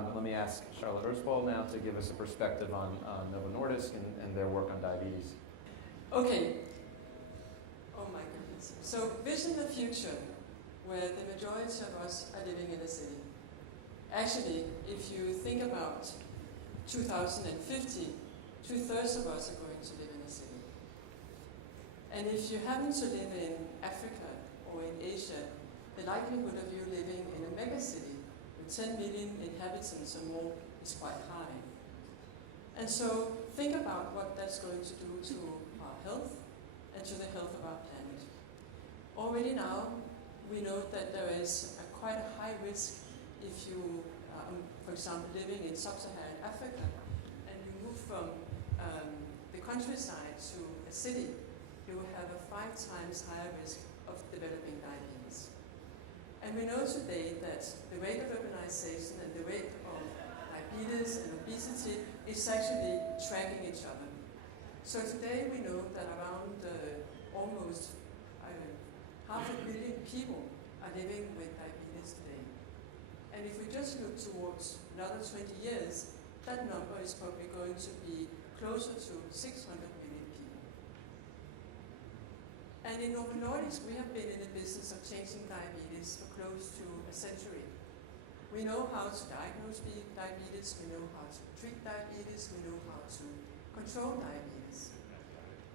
But let me ask Charlotte Ersboll now to give us a perspective on Novo Nordisk and their work on diabetes. Okay. Oh my goodness. So vision the future where the majority of us are living in a city. Actually, if you think about 2050, 2/3 of us are going to live in a city. And if you happen to live in Africa or in Asia, the likelihood of you living in a megacity with 10 million inhabitants or more is quite high. And so think about what that's going to do to our health and to the health of our planet. Already now, we know that there is quite a high risk if you, for example, living in sub-Saharan Africa and you move from the countryside to a city, you will have a 5 times higher risk of developing diabetes. And we know today that the rate of urbanization and the rate of diabetes and obesity is actually tracking each other. So today we know that around almost 500 million people are living with diabetes today. And if we just look towards another 20 years, that number is probably going to be closer to 600 million people. And in Novo Nordisk, we have been in the business of changing diabetes for close to a century. We know how to diagnose diabetes, we know how to treat diabetes, we know how to control diabetes.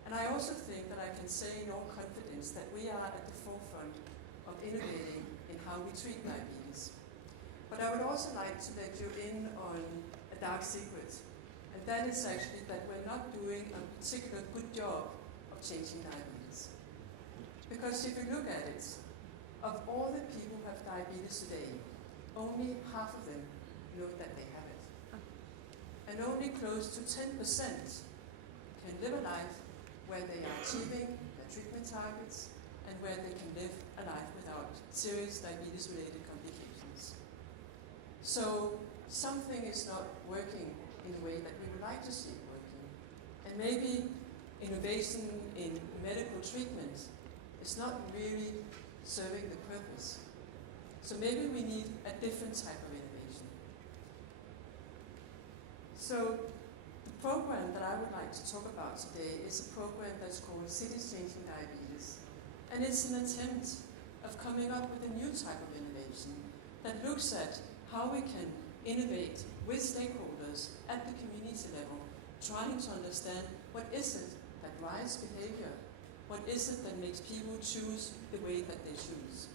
And I also think that I can say in all confidence that we are at the forefront of innovating in how we treat diabetes. But I would also like to let you in on a dark secret, and that is actually that we're not doing a particular good job of changing diabetes. Because if you look at it, of all the people who have diabetes today, only half of them know that they have it. And only close to 10% can live a life where they are achieving their treatment targets and where they can live a life without serious diabetes-related complications. So something is not working in the way that we would like to see it working. And maybe innovation in medical treatment is not really serving the purpose. So maybe we need a different type of innovation. So the program that I would like to talk about today is a program that's called Cities Changing Diabetes. And it's an attempt of coming up with a new type of innovation that looks at how we can innovate with stakeholders at the community level, trying to understand what is it that drives behavior, what is it that makes people choose the way that they choose.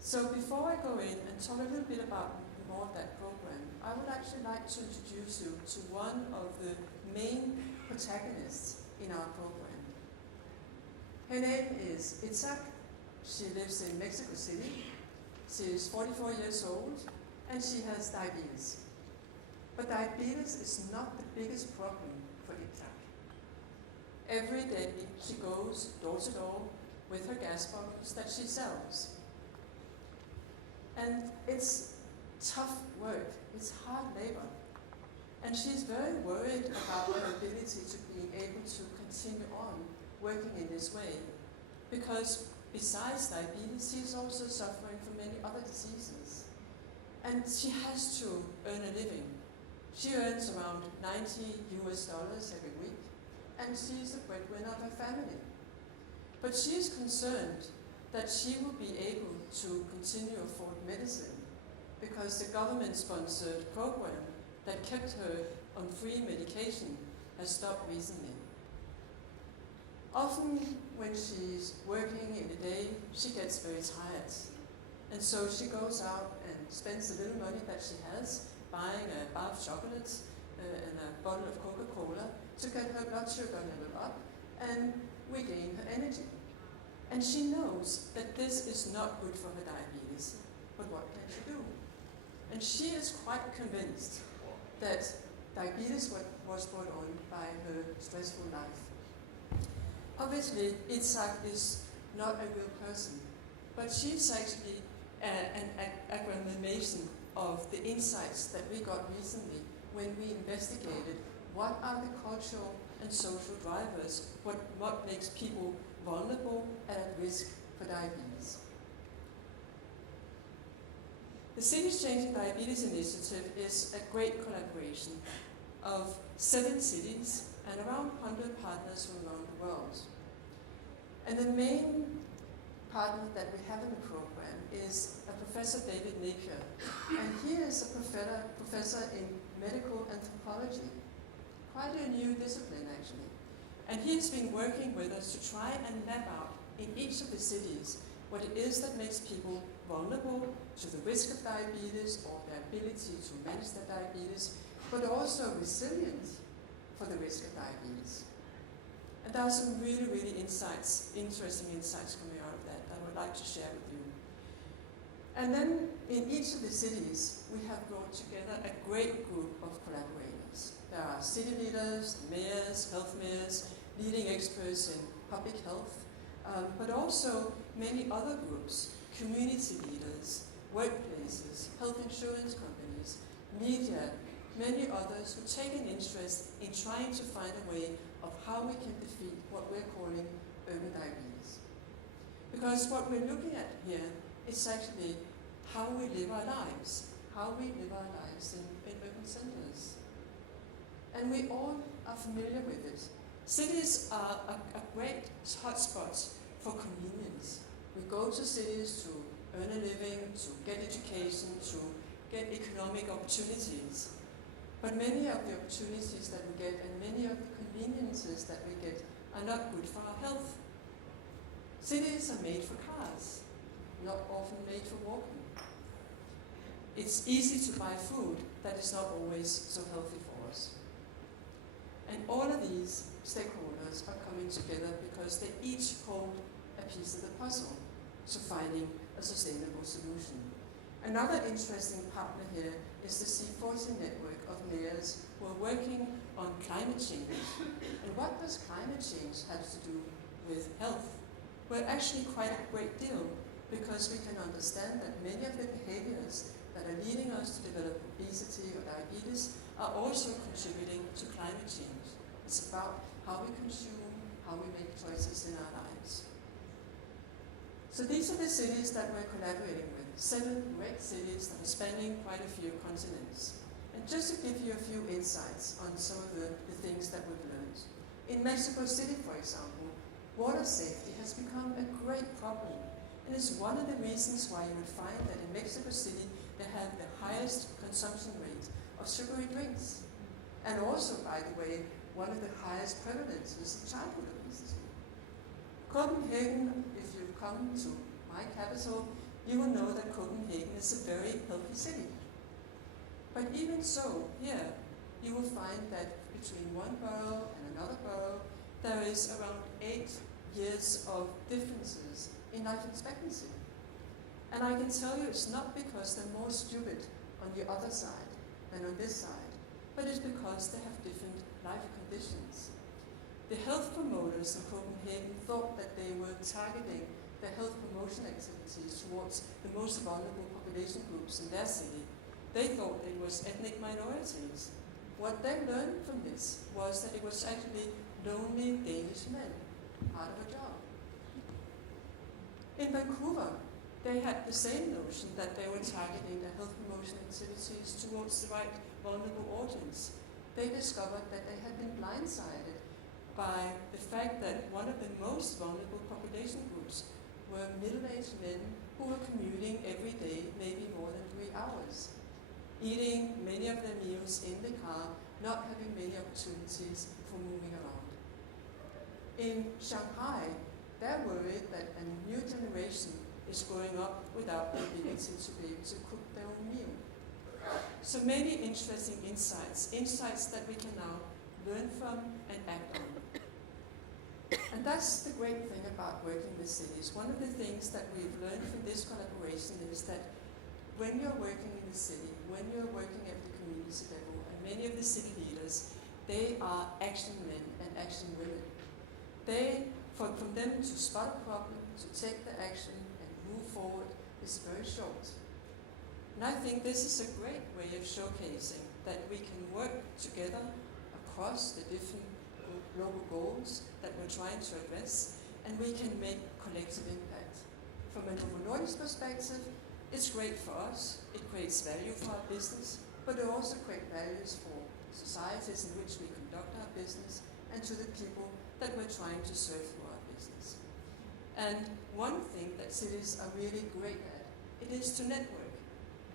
So before I go in and talk a little bit about more of that program, I would actually like to introduce you to one of the main protagonists in our program. Her name is Itzhak. She lives in Mexico City. She is 44 years old and she has diabetes. But diabetes is not the biggest problem for Itzhak. Every day she goes door to door with her gas bottles that she sells. And it's tough work, it's hard labor. And she's very worried about her ability to being able to continue on working in this way. Because besides diabetes, she's also suffering from many other diseases. And she has to earn a living. She earns around $90 every week, and she's the breadwinner of her family. But she's concerned that she will be able to continue to afford medicine because the government-sponsored program that kept her on free medication has stopped recently. Often when she's working in the day, she gets very tired. And so she goes out and spends the little money that she has buying a bar of chocolates and a bottle of Coca-Cola to get her blood sugar level up and regain her energy. And she knows that this is not good for her diabetes, but what can she do? And she is quite convinced that diabetes was brought on by her stressful life. Obviously, Itzhak is not a real person, but she's actually an agglomeration of the insights that we got recently when we investigated what are the cultural and social drivers, what makes people vulnerable and at risk for diabetes. The Cities Changing Diabetes Initiative is a great collaboration of 7 cities and around 100 partners from around the world. And the main partner that we have in the program is a Professor David Napier, and he is a professor in medical anthropology, quite a new discipline actually. And he's been working with us to try and map out in each of the cities what it is that makes people vulnerable to the risk of diabetes or their ability to manage their diabetes, but also resilient for the risk of diabetes. And there are some really, really interesting insights coming out of that I would like to share with you. And then in each of the cities, we have brought together a great group of collaborators. There are city leaders, mayors, health mayors, leading experts in public health, but also many other groups, community leaders, workplaces, health insurance companies, media, many others who take an interest in trying to find a way of how we can defeat what we're calling urban diabetes. Because what we're looking at here is actually how we live our lives, in urban centers. And we all are familiar with it. Cities are a great hotspot for convenience. We go to cities to earn a living, to get education, to get economic opportunities. But many of the opportunities that we get and many of the conveniences that we get are not good for our health. Cities are made for cars, not often made for walking. It's easy to buy food that is not always so healthy for us. And all of these stakeholders are coming together because they each hold a piece of the puzzle to finding a sustainable solution. Another interesting partner here is the C40 network of mayors who are working on climate change. And what does climate change have to do with health? Well, actually quite a great deal, because we can understand that many of the behaviors that are leading us to develop obesity or diabetes are also contributing to climate change. It's about how we consume, how we make choices in our lives. So these are the cities that we're collaborating with, 7 great cities that are spanning quite a few continents. And just to give you a few insights on some of the things that we've learned. In Mexico City, for example, water safety has become a great problem. And it's one of the reasons why you would find that in Mexico City they have the highest consumption rate of sugary drinks. And also, by the way, one of the highest prevalences of childhood obesity. Copenhagen, if you come to my capital, you will know that Copenhagen is a very healthy city. But even so, here, you will find that between one borough and another borough, there is around 8 years of differences in life expectancy. And I can tell you it's not because they're more stupid on the other side than on this side, but it's because they have different life conditions. The health promoters in Copenhagen thought that they were targeting their health promotion activities towards the most vulnerable population groups in their city. They thought it was ethnic minorities. What they learned from this was that it was actually lonely Danish men out of a job. In Vancouver, they had the same notion that they were targeting their health promotion activities towards the right vulnerable audience. They discovered that they had been blindsided by the fact that one of the most vulnerable population groups were middle-aged men who were commuting every day, maybe more than 3 hours, eating many of their meals in the car, not having many opportunities for moving around. In Shanghai, they're worried that a new generation is growing up without the ability to be able to cook their own meal. So many interesting insights that we can now learn from and act on. And that's the great thing about working with cities. One of the things that we've learned from this collaboration is that when you're working in the city, when you're working at the community level, and many of the city leaders, they are action men and action women. From them to spot a problem, to take the action and move forward is very short. And I think this is a great way of showcasing that we can work together across the different global goals that we're trying to address, and we can make collective impact. From a Novo Nordisk perspective, It's great for us, it creates value for our business, but it also creates values for societies in which we conduct our business and to the people that we're trying to serve through our business. And one thing that cities are really great at, it is to network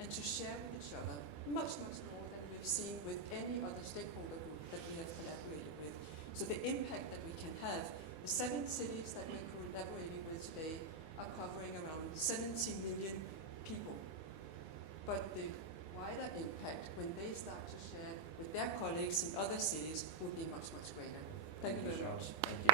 and to share with each other much, much more than we've seen with any other stakeholder group that we have collaborated with. So the impact that we can have, the 7 cities that we're collaborating with today are covering around 70 million people. But the wider impact when they start to share with their colleagues in other cities will be much, much greater. Thank you very much. Thank you.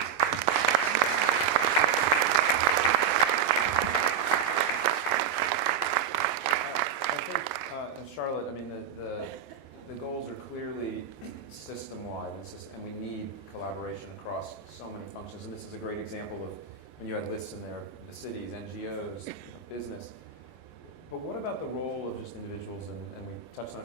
I think, Charlotte, I mean, the goals are clearly system-wide, and we need collaboration across so many functions. And this is a great example of when you had lists in there, the cities, NGOs, business. But what about the role of just individuals